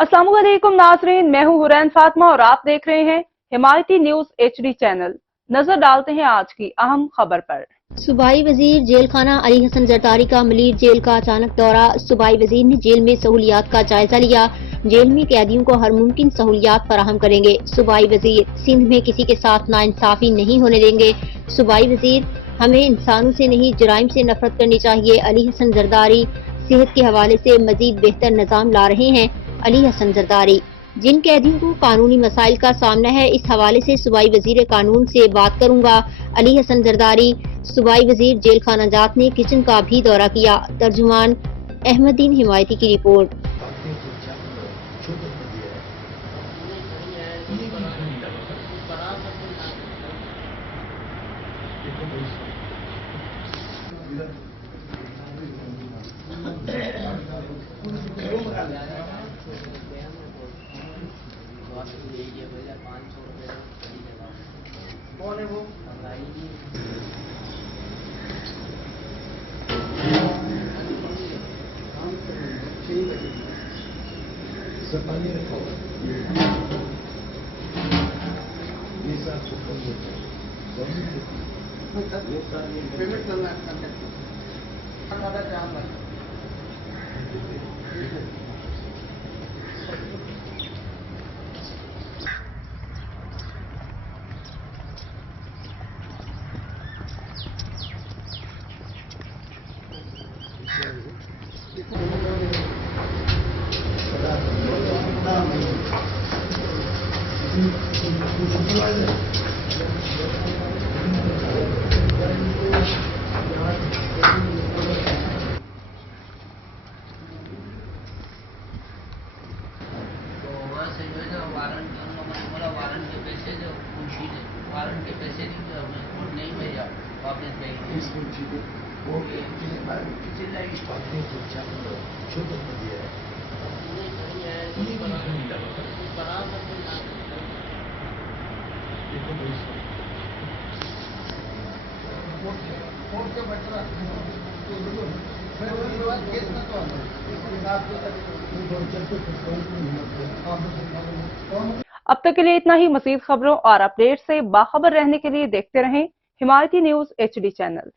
अस्सलाम वालेकुम नाज़रीन, मैं हूं हुरैन फातिमा और आप देख रहे हैं हिमायती न्यूज HD चैनल। नजर डालते हैं आज की अहम खबर पर। सूबाई वजीर जेल खाना अली हसन जरदारी का मलीर जेल का अचानक दौरा। सूबाई वजीर ने जेल में सहूलियात का जायजा लिया। जेल में कैदियों को हर मुमकिन सहूलियात फराहम करेंगे। सूबाई वजीर सिंध में किसी के साथ नाइंसाफी नहीं होने देंगे। सूबाई वजीर हमें इंसानों से नहीं जराइम से नफरत करनी चाहिए। अली हसन जरदारी सेहत के हवाले से मजीद बेहतर निजाम ला रहे हैं। अली हसन जरदारी जिन कैदियों को कानूनी मसाइल का सामना है, इस हवाले से सूबाई वजीर कानून से बात करूंगा। अली हसन जरदारी। सूबाई वजीर जेल खाना जात ने किचन का भी दौरा किया। तर्जुमान अहमदीन हिमायती की रिपोर्ट। कौन है वो? पानी रखो ये सब पेमेंट करना वारंट के पैसे जो वारंट के पैसे नहीं भैया वापस देंगे वो अब तक के लिए इतना ही। मज़ीद खबरों और अपडेट से बाखबर रहने के लिए देखते रहें हिमायती न्यूज HD चैनल।